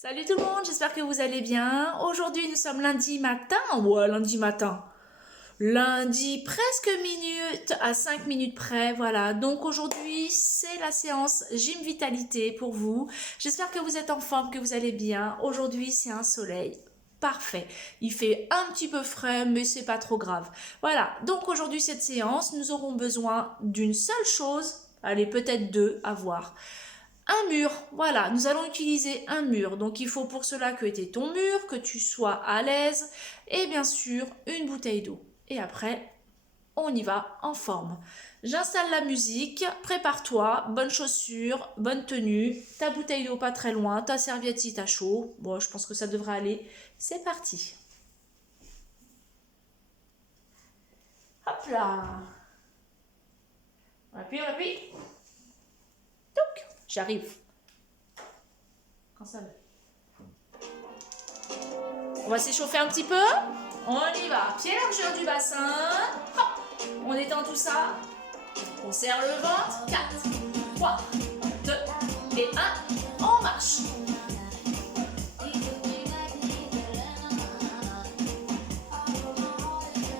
Salut tout le monde, j'espère que vous allez bien. Aujourd'hui, nous sommes lundi matin. Ouais, lundi matin. Lundi, presque minute à 5 minutes près, voilà. Donc aujourd'hui, c'est la séance Gym Vitalité pour vous. J'espère que vous êtes en forme, que vous allez bien. Aujourd'hui, c'est un soleil parfait. Il fait un petit peu frais, mais c'est pas trop grave. Voilà. Donc aujourd'hui, cette séance, nous aurons besoin d'une seule chose. Allez, peut-être deux à voir. Un mur, voilà, nous allons utiliser un mur. Donc il faut pour cela que tu aies ton mur, que tu sois à l'aise et bien sûr une bouteille d'eau. Et après, on y va en forme. J'installe la musique, prépare-toi, bonnes chaussures, bonne tenue, ta bouteille d'eau pas très loin, ta serviette si t'as chaud. Bon, je pense que ça devrait aller. C'est parti. Hop là. On appuie, on appuie. Donc, j'arrive. Quand ça va. On va s'échauffer un petit peu. On y va. Pied largeur du bassin. Hop. On étend tout ça. On serre le ventre. 4, 3, 2 et 1. On marche.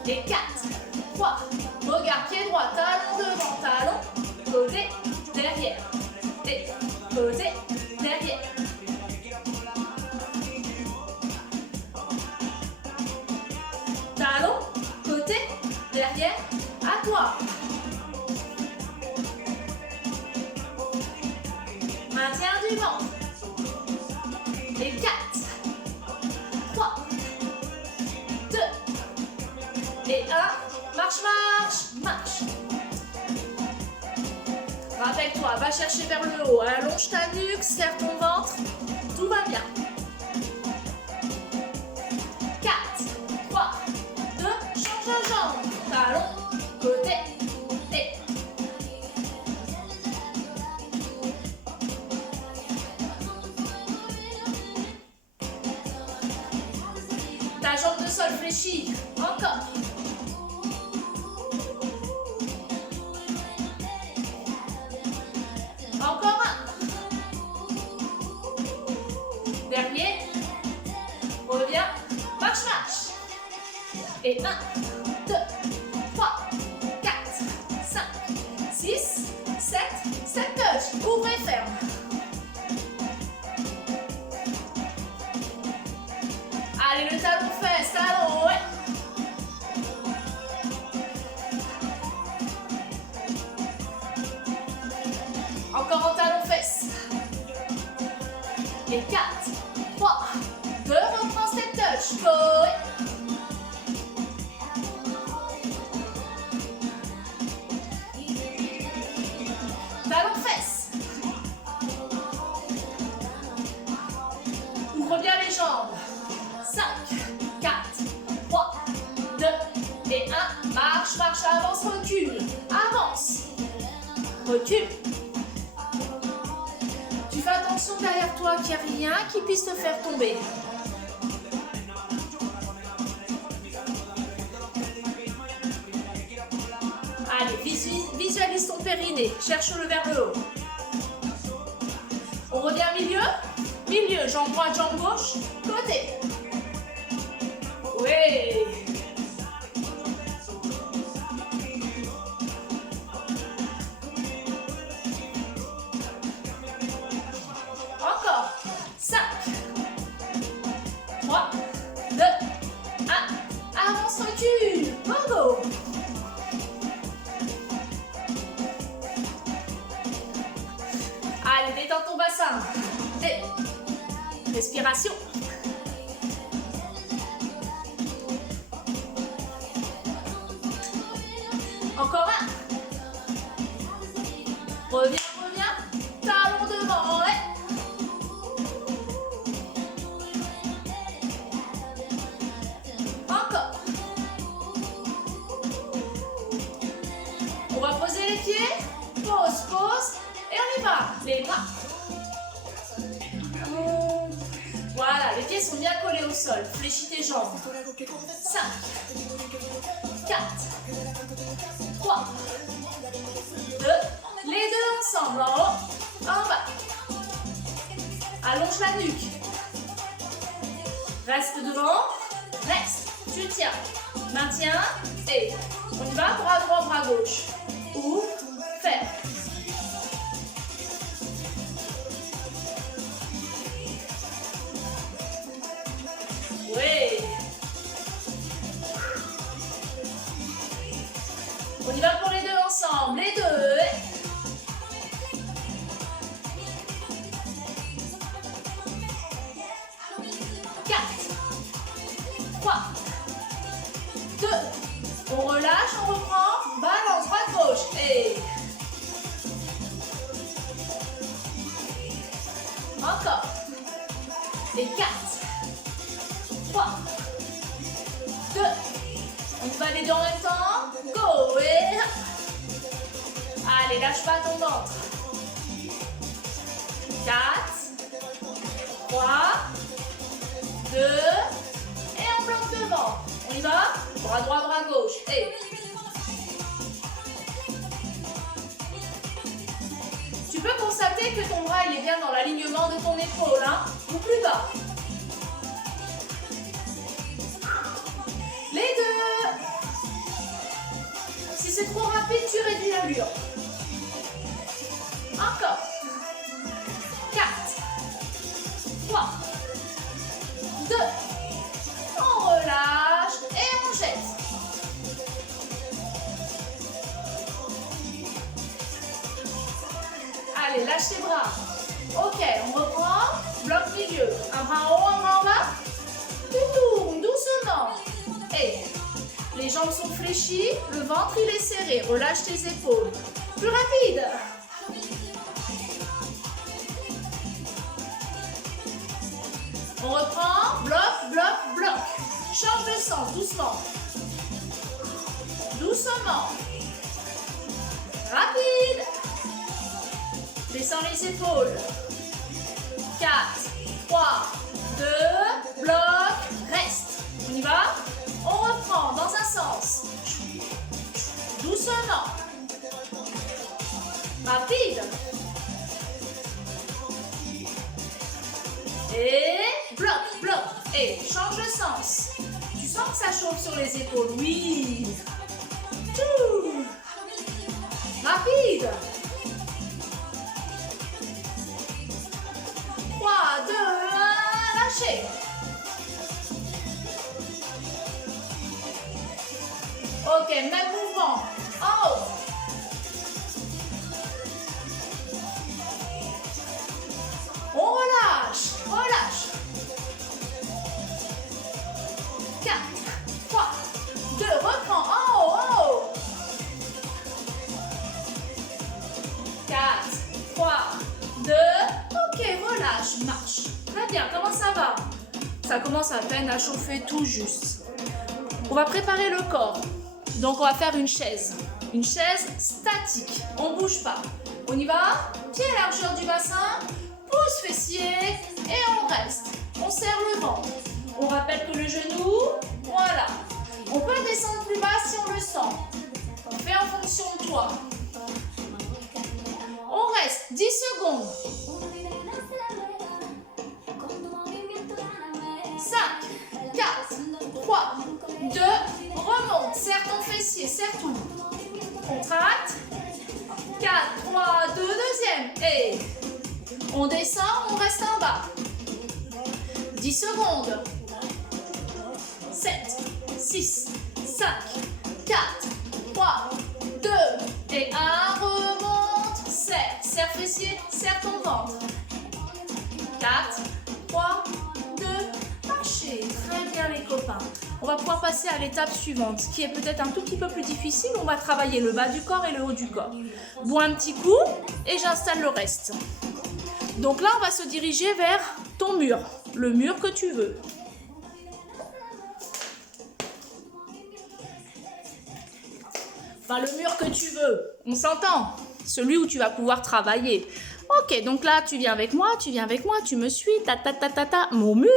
Et 4, 3. Regard pied droit, talon devant, talon. Côté, derrière. Et côté, derrière. Talon, côté, derrière, à toi. Maintien du ventre. Et 4, 3, 2 et 1. Marche, marche, marche. Rappelle-toi, va chercher vers le haut. Allonge ta nuque, serre ton ventre. Tout va bien. 4, 3, 2, change de jambe. Talon, côté, et. Ta jambe de sol fléchie. Encore. Encore un. Dernier. Reviens. Marche, marche. Et 1, 2, 3, 4, 5, 6, 7. 7 touches. Ouvre et ferme. Allez, le talon fesse. Talon, ouais. Encore en talon fesse. Et 4, 3, 2, reprends cette touch. Corée. Talon fesse. Ouvre bien les jambes. 5, 4, 3, 2 et 1. Marche, marche, avance, recule. Avance. Recule. Tu fais attention derrière toi qu'il n'y a rien qui puisse te faire tomber. Allez, visualise ton périnée. Cherche-le vers le haut. On revient milieu. Milieu, jambe droite, jambe gauche. Côté. Oui. Encore. 5, 3, 2, 1. Avance, recule. Go. Allez, détends ton bassin. Et respiration. Encore un. Reviens, reviens. Talon devant. Ouais. Encore. On va poser les pieds. Pose, pose. Et on y va. Les bras. Voilà, les pieds sont bien collés au sol. Fléchis tes jambes. 5, 4, 3, 2. Les deux ensemble. En haut, en bas. Allonge la nuque. Reste devant. Reste. Tu tiens. Maintiens. Et on y va. Bras droit, bras gauche. Ouvre. Ferme. Oui. On y va pour les deux ensemble. Les deux. 4, 3, 2. On relâche, on reprend. Balance, droite, gauche. Et encore. Et 4, 3, 2. On y va les deux en même temps. Go. Et allez, lâche pas ton ventre. 4, 3, 2. Et on bloque devant. On y va. Bras droit, bras gauche. Et tu peux constater que ton bras il est bien dans l'alignement de ton épaule, hein, ou plus bas. Les deux. Si c'est trop rapide, tu réduis l'allure. Encore. 4, 3, 2. On relâche et on jette. Allez, lâche tes bras. Ok, on reprend. Bloc milieu. Un bras en haut, un bras en bas. Tu tournes doucement. Et les jambes sont fléchies, le ventre il est serré. Relâche tes épaules. Plus rapide. On reprend. Bloc, bloc, bloc. Change de sens, doucement. Doucement. Rapide. Descends les épaules. 4, 3, 2, bloc, reste. On y va. On reprend dans un sens. Doucement. Rapide. Et bloc, bloc. Et change de sens. Tu sens que ça chauffe sur les épaules. Oui. Tout. Rapide. 3, 2, 1, lâchez. Ok, même mouvement. En haut. On relâche, relâche. 4, 3, 2, reprends. En haut, en haut. 4, 3, 2. Ok, relâche, marche. Très bien, comment ça va? Ça commence à peine à chauffer tout juste. On va préparer le corps. Donc on va faire une chaise statique. On ne bouge pas. On y va. Pied largeur du bassin. Pouce fessier et on reste. On serre le ventre. On rappelle que le genou, voilà. On peut descendre plus bas si on le sent. On fait en fonction de toi. On reste 10 secondes. 5, 4, 3, 2, remonte. Serre ton fessier, serre tout. Contracte. 4, 3, 2, deuxième. Et on descend, on reste en bas. 10 secondes. 7, 6, 5, 4, 3, 2 et 1. Remonte. Serre. Serre fessier, serre ton ventre. 4, 3, 2, marchez. Très bien les copains. On va pouvoir passer à l'étape suivante, qui est peut-être un tout petit peu plus difficile. On va travailler le bas du corps et le haut du corps. Bois un petit coup et j'installe le reste. Donc là, on va se diriger vers ton mur, le mur que tu veux. Enfin, le mur que tu veux, on s'entend. Celui où tu vas pouvoir travailler. Ok, donc là, tu viens avec moi, tu me suis, ta, mon mur.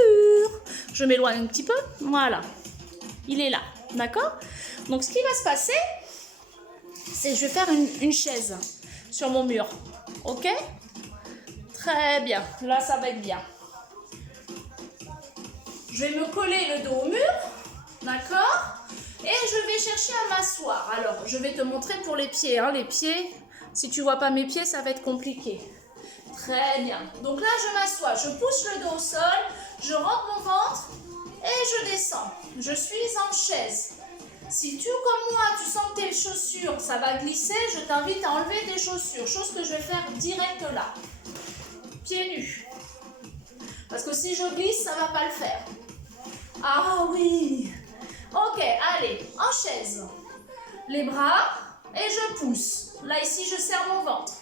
Je m'éloigne un petit peu, voilà. Il est là, d'accord? Donc, ce qui va se passer, c'est que je vais faire une chaise sur mon mur, ok? Très bien, là, ça va être bien. Je vais me coller le dos au mur, d'accord? Et je vais chercher à m'asseoir. Alors, je vais te montrer pour les pieds. Hein. Les pieds, si tu ne vois pas mes pieds, ça va être compliqué. Très bien. Donc là, je m'assois. Je pousse le dos au sol. Je rentre mon ventre et je descends. Je suis en chaise. Si tu, comme moi, tu sens que tes chaussures, ça va glisser, je t'invite à enlever tes chaussures. Chose que je vais faire direct là. Pieds nus. Parce que si je glisse, ça ne va pas le faire. Ah oui. Ok, allez, en chaise. Les bras et je pousse. Là, ici, je serre mon ventre.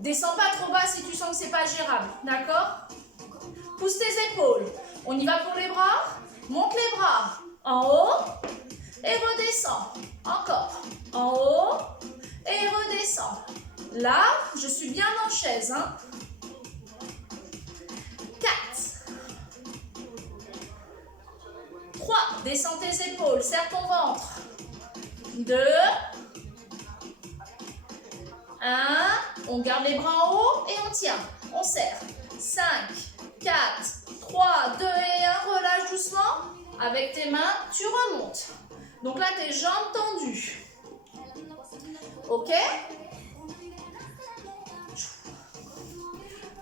Descends pas trop bas si tu sens que c'est pas gérable, d'accord? Pousse tes épaules. On y va pour les bras. Monte les bras en haut et redescends. Encore. En haut et redescends. Là, je suis bien en chaise. Hein? 4. 3. Descends tes épaules. Serre ton ventre. 2. 1. On garde les bras en haut et on tient. On serre. 5, 4, 3, 2 et 1. Relâche doucement. Avec tes mains, tu remontes. Donc là, tes jambes tendues. Ok?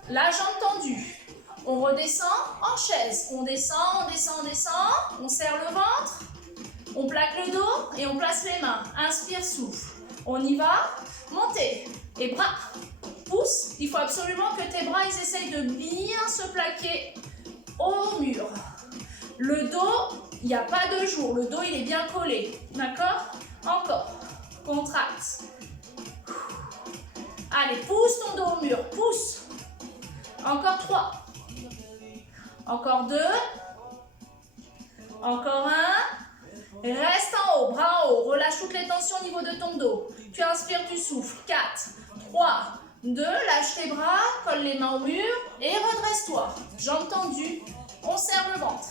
La jambe tendue. On redescend en chaise. On descend, on descend, on descend. On serre le ventre. On plaque le dos et on place les mains. Inspire, souffle. On y va. Montez. Les bras. Pousse. Il faut absolument que tes bras, ils essayent de bien se plaquer au mur. Le dos, il n'y a pas de jour. Le dos, il est bien collé. D'accord? Encore. Contracte. Allez, pousse ton dos au mur. Pousse. Encore 3. Encore 2. Encore 1. Reste en haut, bras en haut. Relâche toutes les tensions au niveau de ton dos. Tu inspires, tu souffles. 4, 3, 2. Lâche tes bras, colle les mains au mur et redresse-toi. Jambes tendues. On serre le ventre.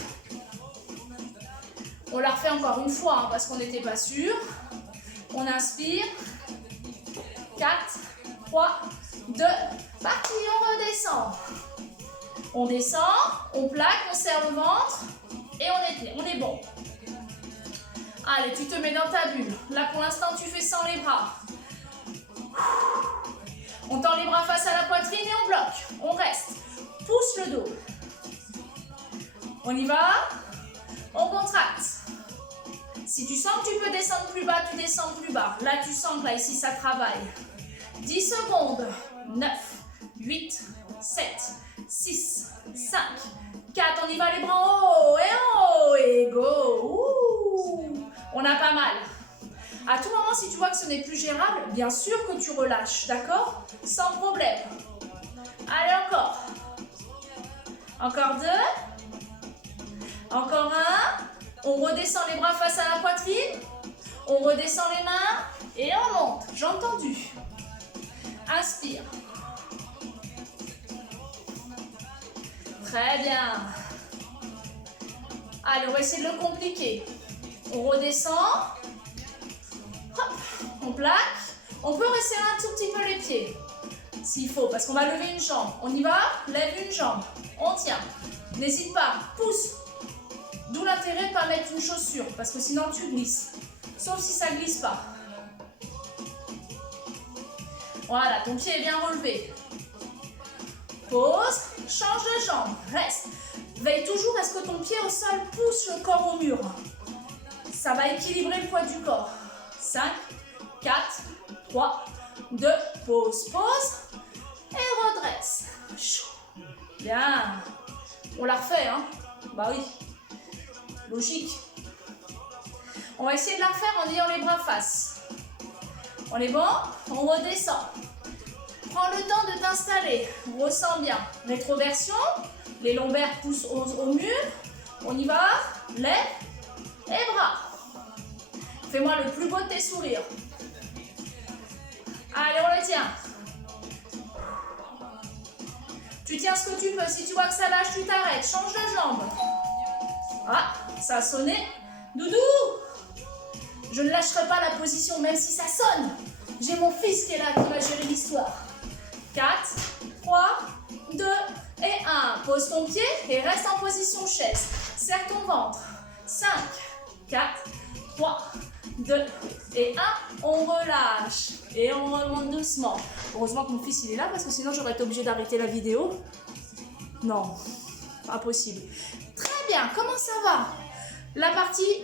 On la refait encore une fois hein, parce qu'on n'était pas sûr. On inspire. 4, 3, 2. Parti, on redescend. On descend, on plaque, on serre le ventre et on est bon. Allez, tu te mets dans ta bulle. Là, pour l'instant, tu fais sans les bras. On tend les bras face à la poitrine et on bloque. On reste. Pousse le dos. On y va. On contracte. Si tu sens que tu peux descendre plus bas, tu descends plus bas. Là, tu sens que là, ici, ça travaille. 10 secondes. 9, 8, 7, 6, 5, 4. On y va les bras en haut et go. Ouh. On a pas mal. À tout moment, si tu vois que ce n'est plus gérable, bien sûr que tu relâches, d'accord? Sans problème. Allez, encore. Encore 2. Encore 1. On redescend les bras face à la poitrine. On redescend les mains et on monte. Jambes tendues. Inspire. Très bien. Allez, on va essayer de le compliquer. On redescend. Hop, on plaque. On peut resserrer un tout petit peu les pieds. S'il faut, parce qu'on va lever une jambe. On y va, lève une jambe. On tient. N'hésite pas, pousse. D'où l'intérêt de ne pas mettre une chaussure, parce que sinon tu glisses. Sauf si ça ne glisse pas. Voilà, ton pied est bien relevé. Pause, change de jambe, reste. Veille toujours à ce que ton pied au sol pousse le corps au mur. Ça va équilibrer le poids du corps. 5, 4, 3, 2, pause, pause. Et redresse. Bien. On la refait, hein? Bah oui. Logique. On va essayer de la refaire en ayant les bras face. On est bon? On redescend. Prends le temps de t'installer. Ressens bien. Rétroversion. Les lombaires poussent au mur. On y va. Lève. Et bras. Fais-moi le plus beau de tes sourires. Allez, on le tient. Tu tiens ce que tu peux. Si tu vois que ça lâche, tu t'arrêtes. Change de jambe. Ah, ça a sonné. Doudou! Je ne lâcherai pas la position, même si ça sonne. J'ai mon fils qui est là, qui va gérer l'histoire. 4, 3, 2, Et 1. Pose ton pied et reste en position chaise. Serre ton ventre. 5, 4, 3, 2 et 1. On relâche. Et on remonte doucement. Heureusement que mon fils il est là parce que sinon j'aurais été obligée d'arrêter la vidéo. Non, impossible. Très bien, comment ça va? La partie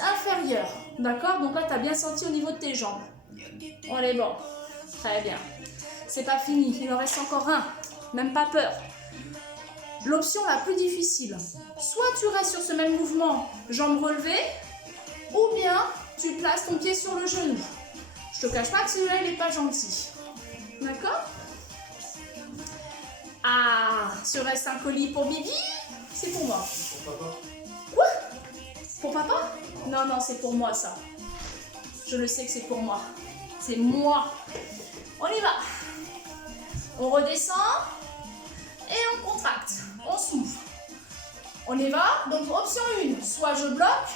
inférieure, d'accord? Donc là, tu as bien senti au niveau de tes jambes. On est bon. Très bien. C'est pas fini, il en reste encore un. Même pas peur. L'option la plus difficile. Soit tu restes sur ce même mouvement, jambes relevées, ou bien tu places ton pied sur le genou. Je te cache pas que celui-là, il n'est pas gentil. D'accord? Ah, ce reste un colis pour Bibi? C'est pour moi. Pour papa. Quoi? Pour papa? Non, non, c'est pour moi ça. Je le sais que c'est pour moi. C'est moi. On y va. On redescend et on contracte. On souffle. On y va. Donc option 1, soit je bloque,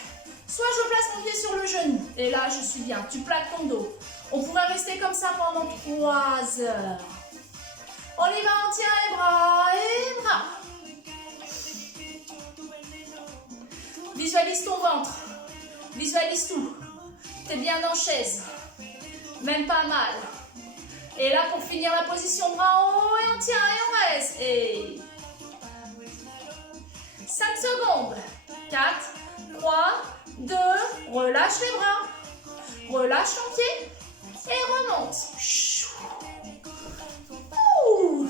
soit je place mon pied sur le genou. Et là, je suis bien. Tu plaques ton dos. On pourrait rester comme ça pendant 3 heures. On y va, on tient les bras et bras. Visualise ton ventre. Visualise tout. T'es bien en chaise. Même pas mal. Et là, pour finir la position, bras en haut et on tient et on reste. Et 5 secondes. 4, 3, 2, relâche les bras. Relâche ton pied et remonte. Ouh.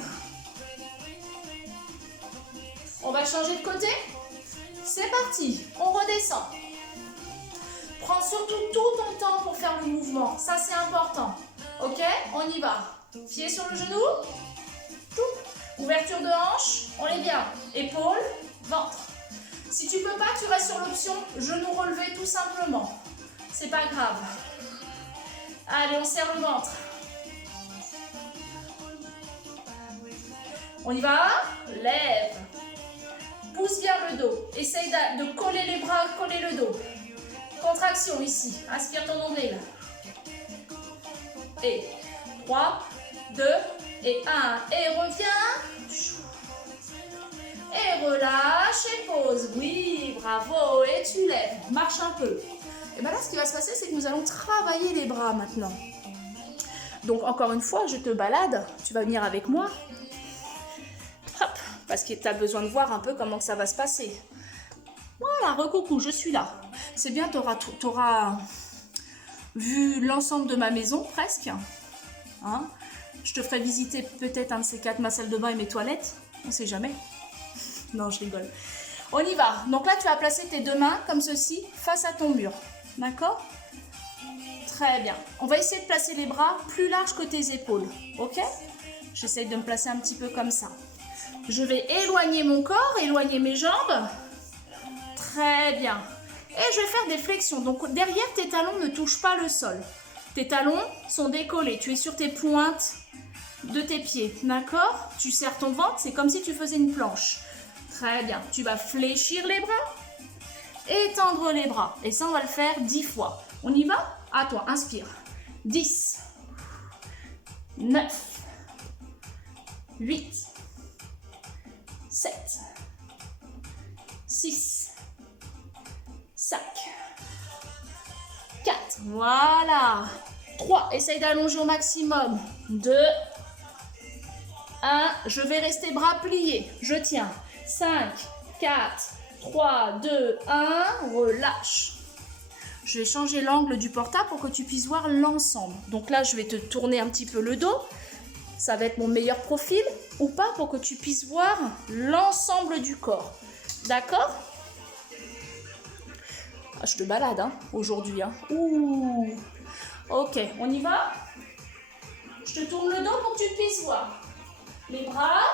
On va changer de côté. C'est parti. On redescend. Prends surtout tout ton temps pour faire le mouvement. Ça, c'est important. Ok? On y va. Pied sur le genou. Tout. Ouverture de hanche. On est bien. Épaule, ventre. Si tu peux pas, tu restes sur l'option genou relevé tout simplement. C'est pas grave. Allez, on serre le ventre. On y va. Lève. Pousse bien le dos. Essaye de coller les bras, coller le dos. Contraction ici. Inspire ton nombril. Et 3, 2 et 1. Et reviens. Et relâche et pose. Oui, bravo. Et tu lèves. Marche un peu. Et bien là, ce qui va se passer, c'est que nous allons travailler les bras maintenant. Donc, encore une fois, je te balade. Tu vas venir avec moi. Hop, parce que tu as besoin de voir un peu comment ça va se passer. Voilà, recoucou, je suis là. C'est bien, tu auras vu l'ensemble de ma maison, presque. Hein? Je te ferai visiter peut-être un de ces 4, ma salle de bain et mes toilettes. On ne sait jamais. Non, je rigole. On y va. Donc là, tu vas placer tes 2 mains comme ceci, face à ton mur. D'accord? Très bien. On va essayer de placer les bras plus larges que tes épaules. Ok? J'essaye de me placer un petit peu comme ça. Je vais éloigner mon corps, éloigner mes jambes. Très bien. Et je vais faire des flexions. Donc derrière, tes talons ne touchent pas le sol. Tes talons sont décollés. Tu es sur tes pointes de tes pieds. D'accord? Tu serres ton ventre. C'est comme si tu faisais une planche. Très bien. Tu vas fléchir les bras. Étendre les bras. Et ça, on va le faire 10 fois. On y va? À toi, inspire. 10. 9. 8. 7. 6. 5. 4. Voilà. 3. Essaye d'allonger au maximum. 2. 1. Je vais rester bras pliés. Je tiens. 5. 4. 3, 2, 1. Relâche. Je vais changer l'angle du portable pour que tu puisses voir l'ensemble. Donc là, je vais te tourner un petit peu le dos. Ça va être mon meilleur profil ou pas pour que tu puisses voir l'ensemble du corps. D'accord? Ah, je te balade hein, aujourd'hui. Hein. Ouh. Ok, on y va? Je te tourne le dos pour que tu puisses voir. Les bras,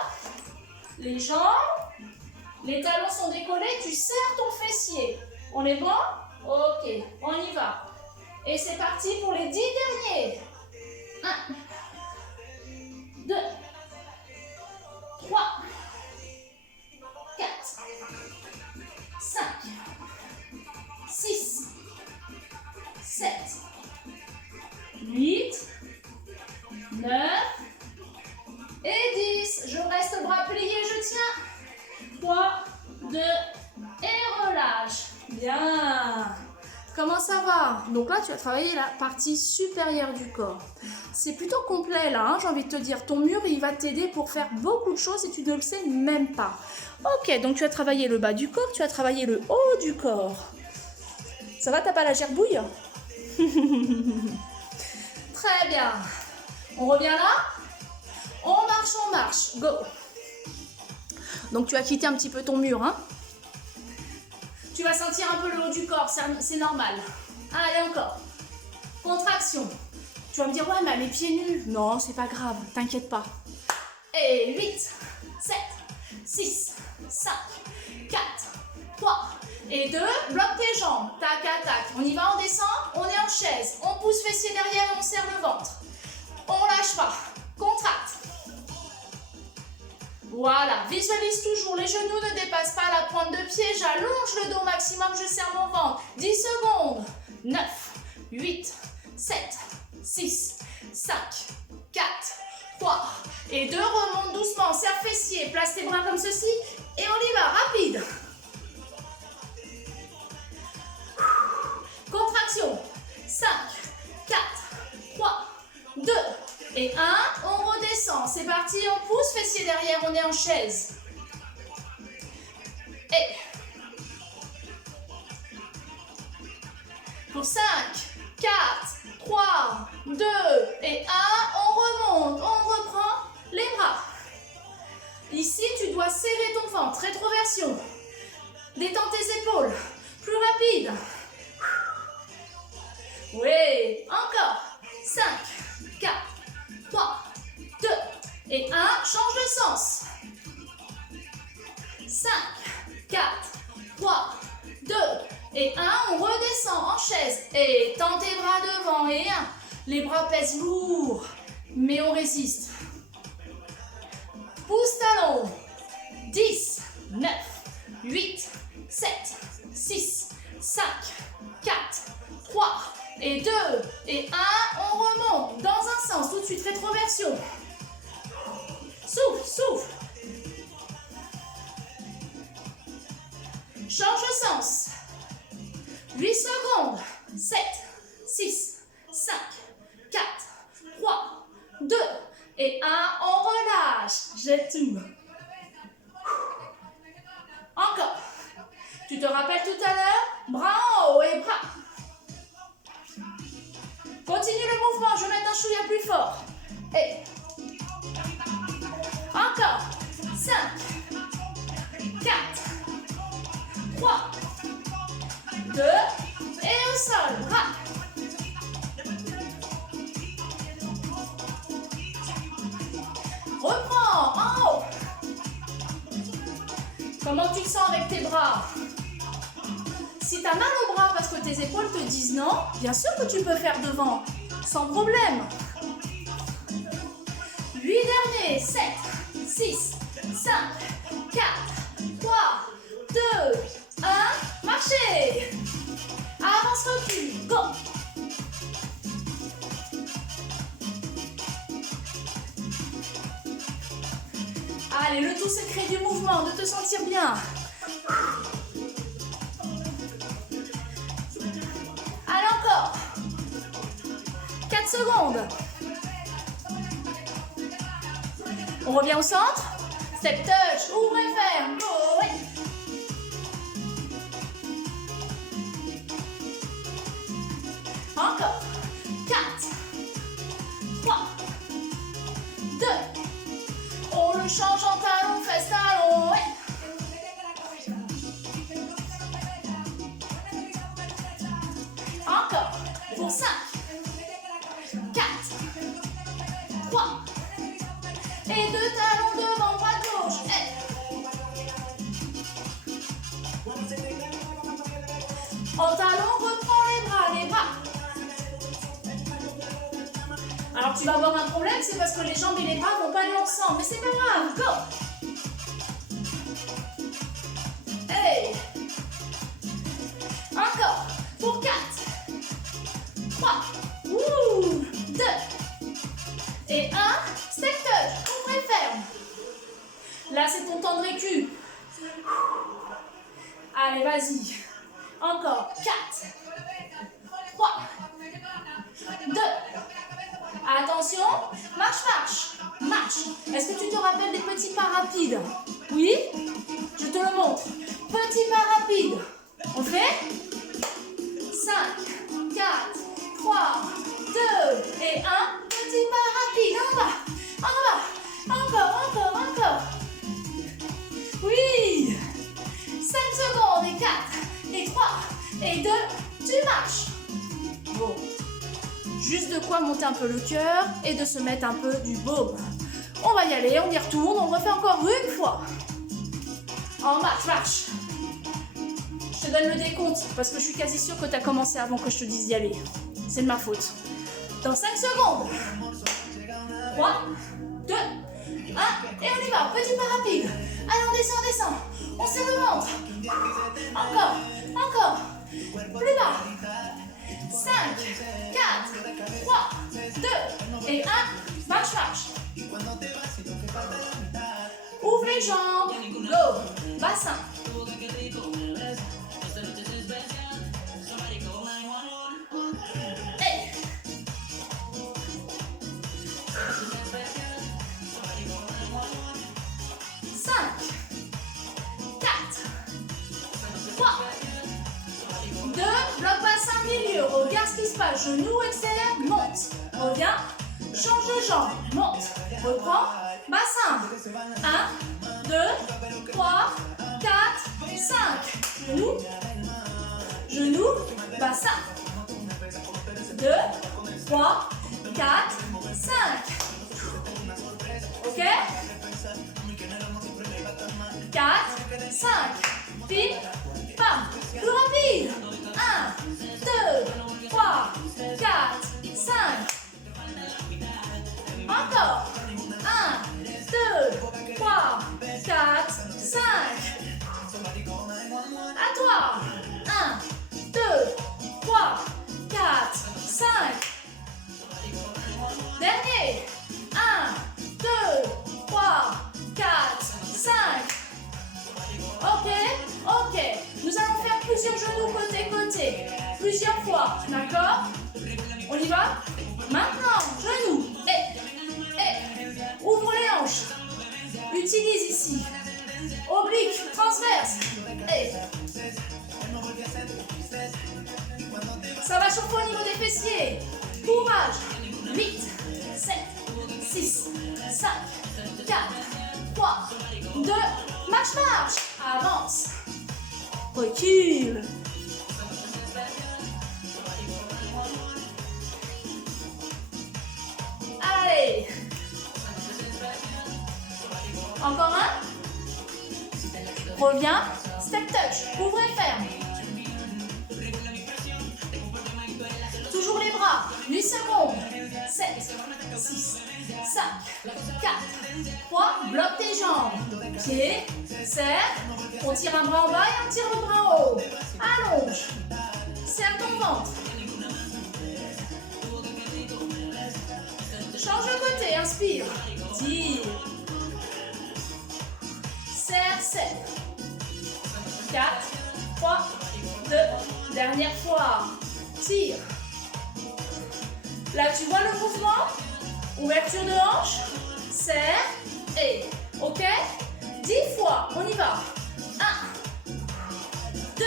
les jambes, les talons sont décollés, tu serres ton fessier. On est bon? Ok, on y va. Et c'est parti pour les 10 derniers. 1, 2, 3, 4, 5, 6, 7, 8, 9 et 10. Je reste bras pliés, je tiens 3, 2 et relâche. Bien. Comment ça va? Donc là, tu as travaillé la partie supérieure du corps. C'est plutôt complet là, hein, j'ai envie de te dire. Ton mur, il va t'aider pour faire beaucoup de choses et tu ne le sais même pas. Ok, donc tu as travaillé le bas du corps, tu as travaillé le haut du corps. Ça va, t'as pas la gerbouille? Très bien. On revient là? On marche. Go. Donc tu as quitté un petit peu ton mur, hein? Tu vas sentir un peu le haut du corps, c'est normal. Allez, encore. Contraction. Tu vas me dire, ouais, mais les pieds nus. Non, c'est pas grave, t'inquiète pas. Et 8, 7, 6, 5, 4, 3 et 2. Bloque tes jambes. Tac, tac, tac. On y va, on descend, on est en chaise. On pousse fessier derrière et on serre le ventre. On lâche pas. Contracte. Voilà, visualise toujours, les genoux ne dépassent pas la pointe de pied, j'allonge le dos au maximum, je serre mon ventre. 10 secondes. 9, 8, 7, 6, 5, 4, 3 et 2. Remonte doucement, serre fessier, place tes bras comme ceci et on y va, rapide. Contraction. 5, 4, 3, 2 et 1. On redescend. C'est parti, on pousse fessier derrière, on est en chaise. Et pour 5, 4, 3, 2 et 1, on remonte, on reprend les bras. Ici, tu dois serrer ton ventre, rétroversion. Détends tes épaules, plus rapide. Oui, encore. 5, 4, 3, 2 et 1. Change de sens. 5, 4, 3, 2 et 1. On redescend en chaise. Et tends tes bras devant. Et 1. Les bras pèsent lourd, mais on résiste. Pousse talon. 10, 9, 8, 7, 6, 5, 4, 3 et 2 et 1. On remonte dans un sens. Tout de suite, rétroversion. Souffle, souffle. Change de sens. 8 secondes. 7, 6, 5, 4, 3, 2 et 1. On relâche. Jette tout. Encore. Tu te rappelles tout à l'heure? Bras en haut et bras. Continue le mouvement. Je vais mettre un chouïa plus fort. Et encore. 5, 4, 3, 2 et au sol. Bras. Reprends en haut. Comment tu te sens avec tes bras? Si tu as mal au bras parce que tes épaules te disent non, bien sûr que tu peux faire devant, sans problème. 8 derniers, 7, 6, 5, 4, 3, 2, 1, marchez. Avance, recule, go. Allez, le tout c'est de créer du mouvement, de te sentir bien. Allez, encore. 4 secondes. On revient au centre. Step touch, ouvre et ferme. Go, ouais. Encore. 4, 3, 2. On le change en talon, fesse talon, ouais. Encore. Pour 5, 4, 3. Et 2 talons devant, droite, gauche. Hey. En talon, reprends les bras. Alors tu vas avoir un problème, c'est parce que les jambes et les bras vont pas aller ensemble. Mais c'est pas grave, go. Hey. Encore. Pour 4, 3, 2 et 1. Step touch, ouvre et ferme. Là, c'est ton temps de récup. Allez, vas-y. Encore. 4, 3, 2. Attention. Marche, marche. Marche. Est-ce que tu te rappelles des petits pas rapides? Oui? Je te le montre. Petit pas rapide. On fait 5, 4, 3, 2 et 1. Petit pas rapide. En bas. En bas. Encore, encore, encore. Oui. 5 secondes et 4 et 3 et 2. Tu marches. Bon. Juste de quoi monter un peu le cœur et de se mettre un peu du baume. On va y aller, on y retourne, on refait encore une fois. En marche, marche. Je te donne le décompte parce que je suis quasi sûre que tu as commencé avant que je te dise d'y aller. C'est de ma faute. Dans 5 secondes. 3, 2, 1. Et on y va. Petit pas rapide. Allez, on descend, on descend. On serre le ventre. Encore, encore. Plus bas. 5, 4, 3, 2 et 1. Marche, marche. Ouvre les jambes. Go. Bassin. Hey. 5, 4, 3, 2, bloc bassin milieu, regarde ce qui se passe, genou extérieur, monte, reviens, change de jambe, monte, reprends, bassin, 1, 2, 3, 4, 5, genou, genou, bassin, 2, 3, 4, 5, ok, 4, 5, pile, pam, plus rapide, 1, 2, 3, 4, 5, encore, 1, 2, 3, 4, 5, à toi, 1, 2, 3, 4, 5, dernier, 1, 2, 3, 4, 5, ok, ok, nous allons faire plusieurs genoux côté-côté, plusieurs fois, d'accord? On y va? Maintenant, genoux, ouvre les hanches, utilise ici, oblique, transverse, ça va chauffer au niveau des fessiers, courage, 8, 7, 6, 5, 4, 3, 2, marche, marche, avance, recule. Allez. Encore un. Reviens, step touch, ouvre et ferme. Toujours les bras, 8 secondes. 7, 6, 5, 4, 3, bloque tes jambes. Pied, serre, on tire un bras en bas et on tire le bras en haut. Allonge, serre ton ventre. Change de côté, inspire, tire. Serre, serre. 4, 3, 2, dernière fois. Tire. Là, tu vois le mouvement? Ouverture de hanche, serre et, ok? 10 fois, on y va. 1, 2,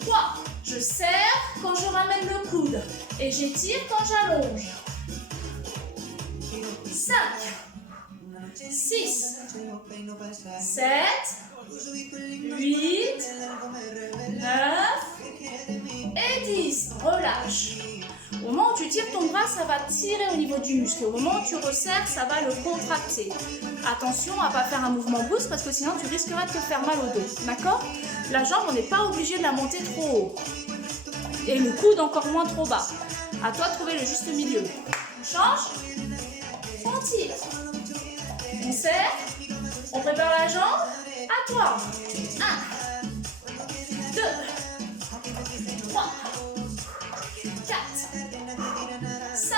3. Je serre quand je ramène le coude et j'étire quand j'allonge. 5, 6, 7, 8, 9 et 10. Relâche. Au moment où tu tires ton bras, ça va tirer au niveau du muscle. Au moment où tu resserres, ça va le contracter. Attention à ne pas faire un mouvement brusque parce que sinon tu risqueras de te faire mal au dos. D'accord? La jambe, on n'est pas obligé de la monter trop haut. Et le coude encore moins trop bas. À toi de trouver le juste milieu. On change. On tire. On serre. On prépare la jambe. À toi. 1, 2, 3, 4, 5,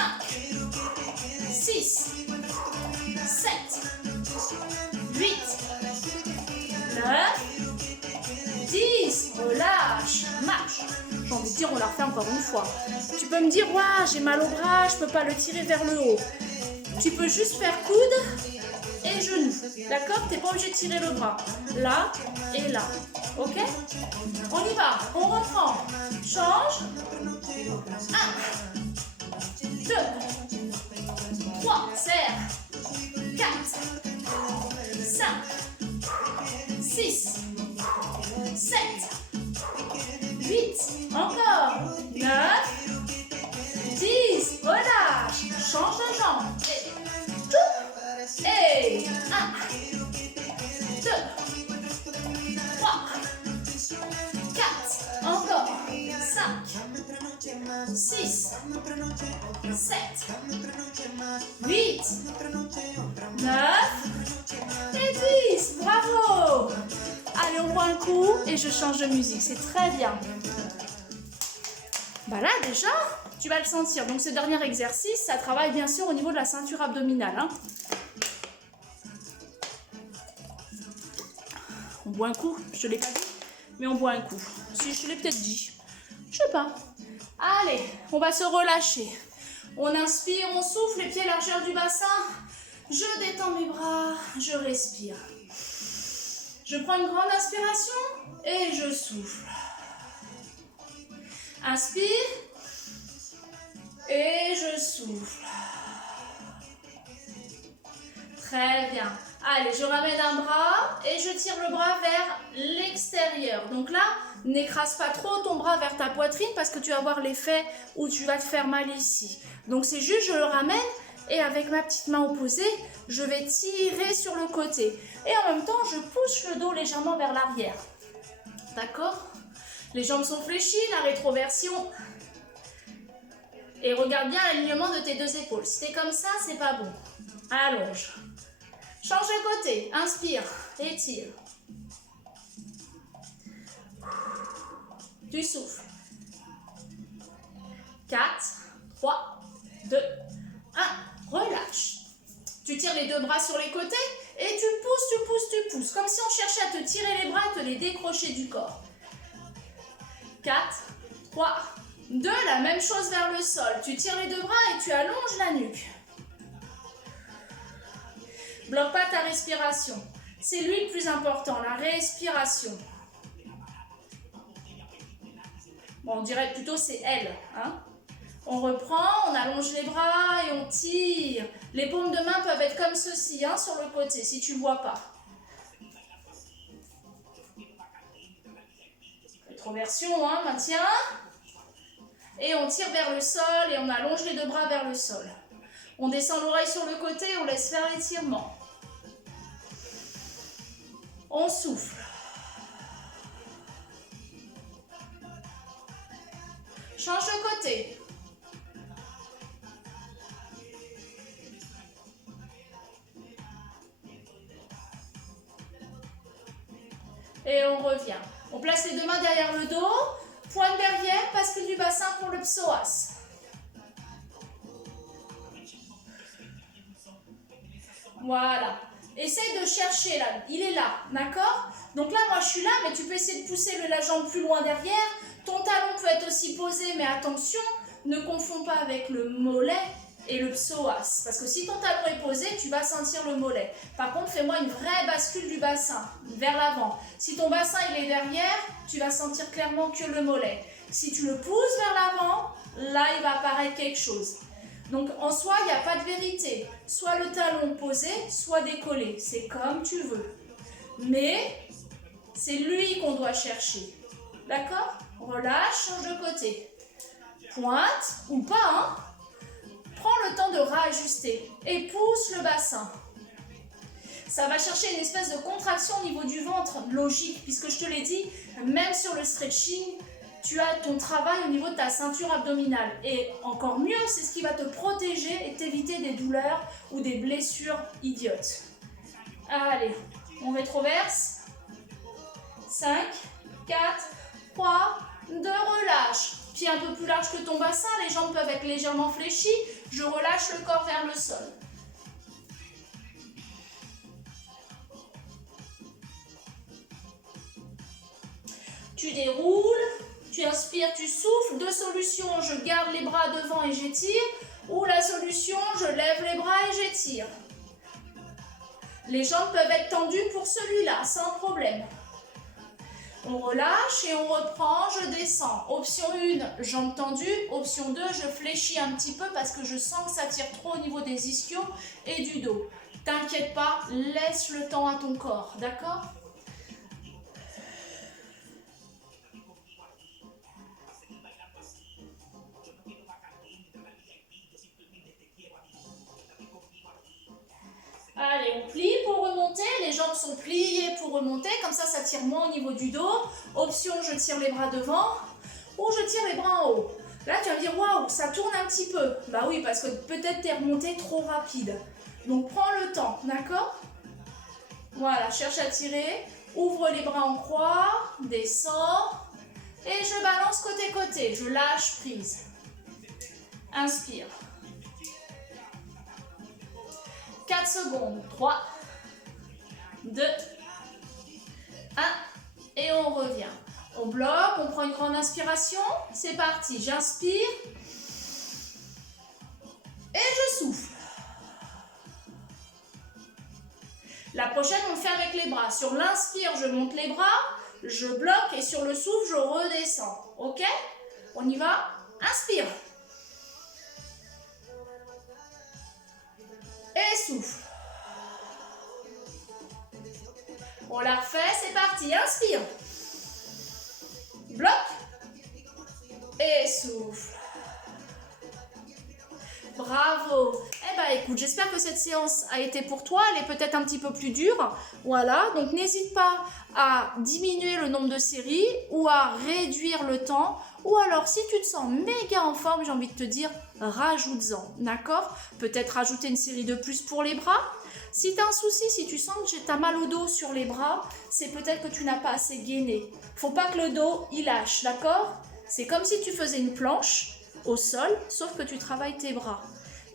6, 7, 8, 9, dire, on la refait encore une fois. Tu peux me dire, waouh, j'ai mal au bras, je peux pas le tirer vers le haut. Tu peux juste faire coude et genou. D'accord? Tu n'es pas obligé de tirer le bras. Là et là. Ok? On y va. On reprend. Change. 1, 2, 3, serre. 4, 5, 6, 7, 8, encore. 9, 10, relâche. Change de jambe. Et 1, 2, 3, 4, encore. 5, 6, 7, 8, 9 et 10. Bravo! Allez, on boit un coup et je change de musique. C'est très bien. Bah là, déjà, tu vas le sentir. Donc, ce dernier exercice, ça travaille bien sûr au niveau de la ceinture abdominale. Hein. On boit un coup. Je te l'ai pas dit, mais on boit un coup. Si, je te l'ai peut-être dit. Je sais pas. Allez, on va se relâcher. On inspire, on souffle, les pieds largeur du bassin. Je détends mes bras, je respire. Je prends une grande inspiration et je souffle. Inspire et je souffle. Très bien. Allez, je ramène un bras et je tire le bras vers l'extérieur. Donc là, n'écrase pas trop ton bras vers ta poitrine parce que tu vas avoir l'effet où tu vas te faire mal ici. Donc c'est juste, je le ramène et avec ma petite main opposée, je vais tirer sur le côté. Et en même temps, je pousse le dos légèrement vers l'arrière. D'accord? Les jambes sont fléchies, la rétroversion. Et regarde bien l'alignement de tes deux épaules. Si t'es comme ça, c'est pas bon. Allonge. Change de côté. Inspire. Étire. Tu souffles. 4, 3, 2, 1. Relâche. Tu tires les deux bras sur les côtés et tu pousses, tu pousses, tu pousses. Comme si on cherchait à te tirer les bras et te les décrocher du corps. 4, 3, 2. La même chose vers le sol. Tu tires les deux bras et tu allonges la nuque. Bloque pas ta respiration. C'est lui le plus important, la respiration. Bon, on dirait plutôt c'est elle. Hein? On reprend, on allonge les bras et on tire. Les paumes de main peuvent être comme ceci, hein, sur le côté, si tu ne vois pas. Rétroversion, hein, maintien. Et on tire vers le sol et on allonge les deux bras vers le sol. On descend l'oreille sur le côté et on laisse faire l'étirement. On souffle. Change de côté. Et on revient. On place les deux mains derrière le dos. Pointe derrière, bascule du bassin pour le psoas. Voilà. Essaye de chercher là. Il est là, d'accord? Donc là, moi je suis là, mais tu peux essayer de pousser la jambe plus loin derrière. Ton talon peut être aussi posé, mais attention, ne confonds pas avec le mollet et le psoas. Parce que si ton talon est posé, tu vas sentir le mollet. Par contre, fais-moi une vraie bascule du bassin, vers l'avant. Si ton bassin il est derrière, tu vas sentir clairement que le mollet. Si tu le pousses vers l'avant, là il va apparaître quelque chose. Donc en soi, il n'y a pas de vérité. Soit le talon posé, soit décollé. C'est comme tu veux. Mais c'est lui qu'on doit chercher. D'accord? Relâche, change de côté. Pointe, ou pas, hein? Prends le temps de réajuster et pousse le bassin. Ça va chercher une espèce de contraction au niveau du ventre, logique, puisque je te l'ai dit, même sur le stretching, tu as ton travail au niveau de ta ceinture abdominale. Et encore mieux, c'est ce qui va te protéger et t'éviter des douleurs ou des blessures idiotes. Allez, on rétroverse. 5, 4, 3, 2, relâche. Pied un peu plus large que ton bassin, les jambes peuvent être légèrement fléchies. Je relâche le corps vers le sol. Tu déroules, tu Tu inspires, tu souffles. Deux solutions, je garde les bras devant et j'étire. Ou la solution, je lève les bras et j'étire. Les jambes peuvent être tendues pour celui-là, sans problème. On relâche et on reprend, je descends. Option 1, jambes tendues. Option 2, je fléchis un petit peu parce que je sens que ça tire trop au niveau des ischios et du dos. T'inquiète pas, laisse le temps à ton corps, d'accord ? Allez, on plie pour remonter, les jambes sont pliées pour remonter, comme ça tire moins au niveau du dos. Option, je tire les bras devant ou je tire les bras en haut. Là, tu vas me dire, waouh, ça tourne un petit peu. Bah oui, parce que peut-être t'es remonté trop rapide. Donc, prends le temps, d'accord? Voilà, cherche à tirer, ouvre les bras en croix, descends et je balance côté-côté, je lâche prise. Inspire. 4 secondes. 3, 2, 1. Et on revient. On bloque, on prend une grande inspiration. C'est parti. J'inspire. Et je souffle. La prochaine, on le fait avec les bras. Sur l'inspire, je monte les bras. Je bloque et sur le souffle, je redescends. Ok? On y va? Inspire. Et souffle. On la refait, c'est parti. Inspire. Bloque. Et souffle. Bravo. Eh bien, écoute, j'espère que cette séance a été pour toi. Elle est peut-être un petit peu plus dure. Voilà, donc n'hésite pas à diminuer le nombre de séries ou à réduire le temps. Ou alors, si tu te sens méga en forme, j'ai envie de te dire, rajoute-en, d'accord? Peut-être rajouter une série de plus pour les bras. Si tu as un souci, si tu sens que tu as mal au dos sur les bras, c'est peut-être que tu n'as pas assez gainé. Faut pas que le dos, il lâche, d'accord? C'est comme si tu faisais une planche au sol, sauf que tu travailles tes bras.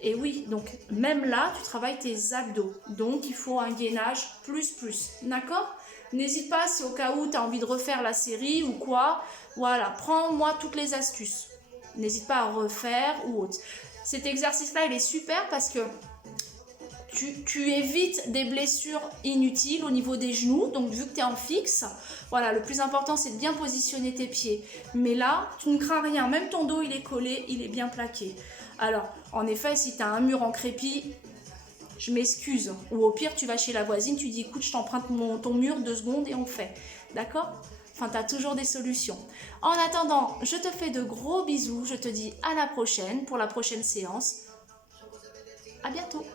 Et oui, donc même là, tu travailles tes abdos. Donc, il faut un gainage plus, d'accord? N'hésite pas si au cas où tu as envie de refaire la série ou quoi. Voilà, prends-moi toutes les astuces. N'hésite pas à refaire ou autre. Cet exercice-là, il est super parce que tu évites des blessures inutiles au niveau des genoux. Donc, vu que tu es en fixe, voilà, le plus important, c'est de bien positionner tes pieds. Mais là, tu ne crains rien. Même ton dos, il est collé, il est bien plaqué. Alors, en effet, si tu as un mur en crépi, je m'excuse. Ou au pire, tu vas chez la voisine, tu dis, écoute, je t'emprunte ton mur 2 secondes et on fait. D'accord ? Enfin, tu as toujours des solutions. En attendant, je te fais de gros bisous. Je te dis à la prochaine pour la prochaine séance. À bientôt.